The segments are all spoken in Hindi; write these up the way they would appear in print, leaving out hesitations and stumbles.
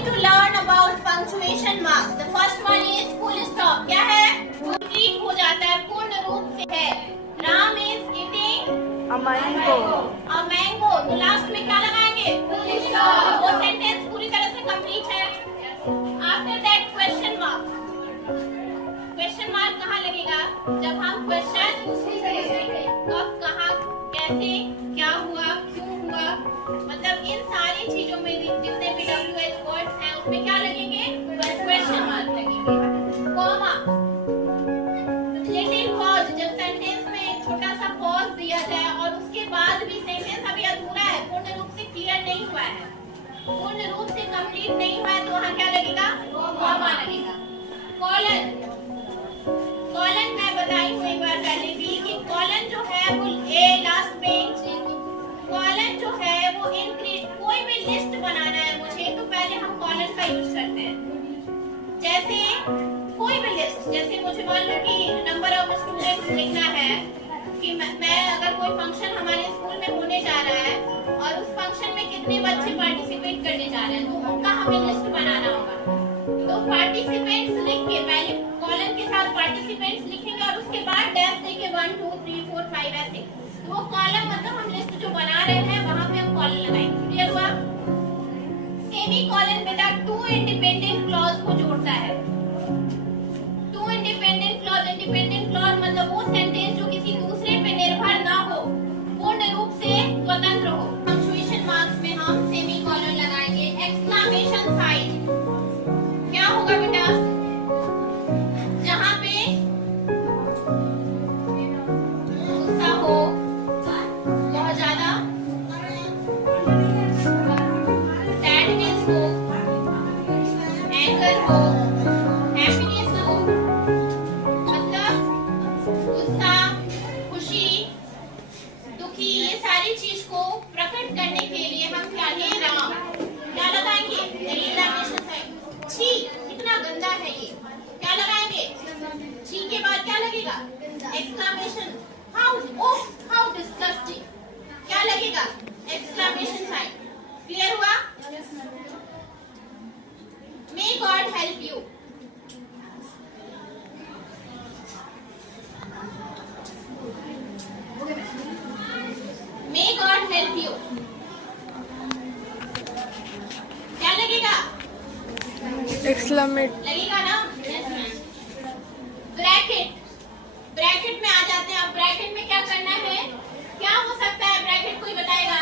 going to learn about punctuation marks. The first one is full stop. क्या है? Complete हो जाता है, पूर्ण रूप से है. Ram is eating a mango. A mango. तो लास्ट में क्या लगाएंगे? Full stop. वो सेंटेंस पूरी तरह से कंप्लीट है. After that question mark. Question mark कहाँ लगेगा? जब हम क्वेश्चन कब, कहाँ, कैसे, क्या हुआ, क्यों हुआ, मतलब इन सारी चीजों में जितने भी WH वर्ड्स हैं उसमें क्या लगेंगे? क्वेश्चन मार्क लगेंगे. कॉमा, लिटिल पॉज, जब सेंटेंस में एक छोटा सा पॉज दिया जाए और उसके बाद भी सेंटेंस अभी अधूरा है, पूर्ण रूप से क्लियर नहीं हुआ है, पूर्ण रूप से कंप्लीट नहीं हुआ है, तो वहाँ क्या लगेगा? कॉमा लगेगा. कॉलन, कॉलन मैं बताई हूँ एक बार पहले भी कि कॉलन जो है वो लास्ट में कॉलन जो है वो कोई भी लिस्ट बनाना है मुझे तो पहले हम कॉलन का यूज करते हैं. जैसे कोई भी लिस्ट, जैसे मुझे मान लो कि नंबर ऑफ स्टूडेंट्स लिखना है कि मैं अगर कोई फंक्शन हमारे स्कूल में होने जा रहा है और उस फंक्शन में कितने बच्चे पार्टिसिपेट करने जा रहे हैं तो उनका हमें लिस्ट बनाना होगा. तो पार्टिसिपेंट्स लिख के पहले कॉलन के साथ पार्टिसिपेंट्स लिखेंगे और उसके बाद डैश देके 1 2 3 4 5 ऐसे. तो वो कॉलम मतलब हम लिस्ट जो बना रहे हैं वहां पे हम कॉलन लगाएंगे. क्लियर हुआ? सेमी कॉलन बेटा टू इंडिपेंडेंट क्लॉज को जोड़ता है. टू इंडिपेंडेंट क्लॉज मतलब वो सेंटेंस जो किसी दूसरे पे निर्भर ना हो, पूर्ण रूप से स्वतंत्र हो. पंक्चुएशन मार्क्स में हम सेमी कॉलन लगाएंगे. एक्सक्लेमेशन साइन क्या होगा बेटा? जहाँ पे गुस्सा हो, बहुत ज्यादा सैडनेस हो, एंगर हो, हैप्पीनेस हो, मतलब गुस्सा, खुशी, दुखी, ये सारी चीज को प्रकट करने के लिए हम क्या लगाएंगे? Exclamation sign. छी कितना गंदा है ये, क्या लगाएंगे? छी के बाद क्या लगेगा? एक्सक्लेमेशन. हाउ डिस्गस्टिंग, क्या लगेगा? Exclamation sign. क्लियर हुआ? May God help you. May God help you क्या लगेगा? एक्सक्लेमेट लगेगा ना? ब्रैकेट, ब्रैकेट में आ जाते हैं. अब ब्रैकेट में क्या करना है? क्या हो सकता है ब्रैकेट? कोई बताएगा?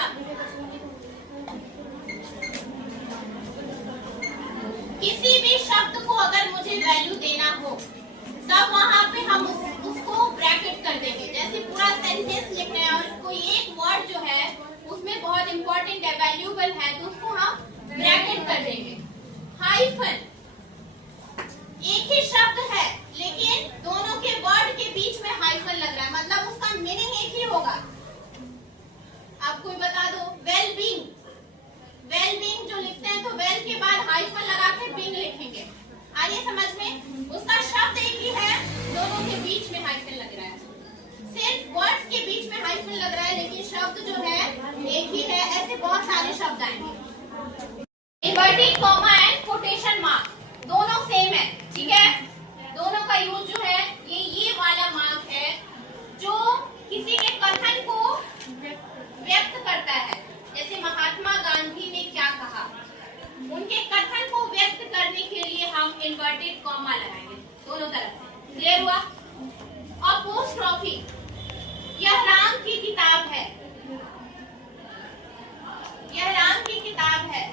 किसी भी शब्द को अगर मुझे वैल्यू देना हो तब वहां पे हम उसको ब्रैकेट कर देंगे. जैसे पूरा सेंटेंस लिखना है और कोई एक वर्ड जो है उसमें बहुत इंपॉर्टेंट है, वैल्यूएबल है, तो उसको हम ब्रैकेट कर देंगे. हाइफन, एक ही शब्द है लेकिन दोनों के वर्ड के बीच में हाइफन लग रहा है, मतलब उसका मीनिंग एक ही होगा. आप कोई बता दो. वेल बीइंग, वेल बीइंग जो लिखते हैं तो वेल के बाद हाइफन लगा के बीइंग लिखेंगे. आइए समझ में, उसका शब्द एक ही है, दोनों के बीच में हाइफन लग रहा है. सिर्फ वर्ड्स के बीच में हाइफन लग रहा है लेकिन शब्द जो है एक ही है. ऐसे बहुत सारे शब्द आएंगे. Inverted comma and quotation mark दोनों सेम है. ठीक है, दोनों का यूज जो है ये वाला मार्क है जो किसी के कथन को व्यक्त करता है. जैसे महात्मा गांधी ने क्या कहा, उनके कथन को व्यक्त करने के लिए हम इन्वर्टेड कॉमा लगाएंगे दोनों तरफ से. क्लियर हुआ? अपोस्ट्रोफी, यह राम की किताब है, यह राम की किताब है.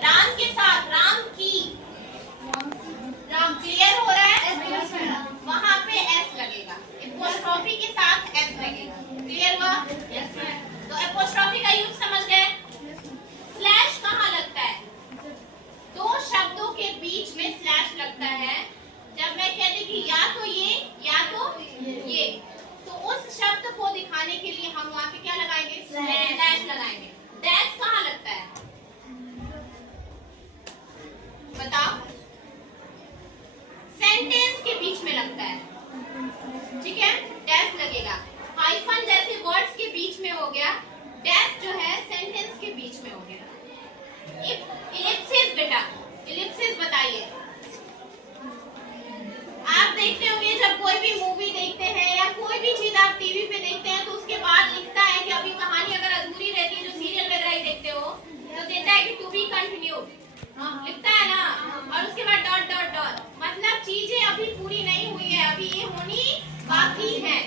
राम के साथ राम की, राम. क्लियर हो रहा है? वहां पे एस लगेगा. एपोस्ट्रोफी के साथ एस लगेगा. क्लियर हुआ? तो एपोस्ट्रोफी का यूज समझ गए. स्लैश कहाँ लगता है? दो शब्दों के बीच में स्लैश लगता है. जब मैं कहती कि ठीक है, डैश लगेगा। हाइफन जैसे वर्ड्स के बीच में हो गया, डैश जो है सेंटेंस के बीच में हो गया। इलिप्सिस बेटा, इलिप्सिस बताइए। आप देखते होंगे जब कोई भी मूवी देखते हैं या कोई भी चीज आप टीवी पे देखते हैं तो उसके बाद लिखता है कि अभी कहानी अगर अधूरी रहती है, जो सीरियल वगैरह ही देखते हो तो देता है कि टू बी कंटिन्यूड, लिखता है ना, और उसके बाद डॉट डॉट डॉट, मतलब चीजें अभी पूरी नहीं हुई है, अभी ये होनी बाकी है।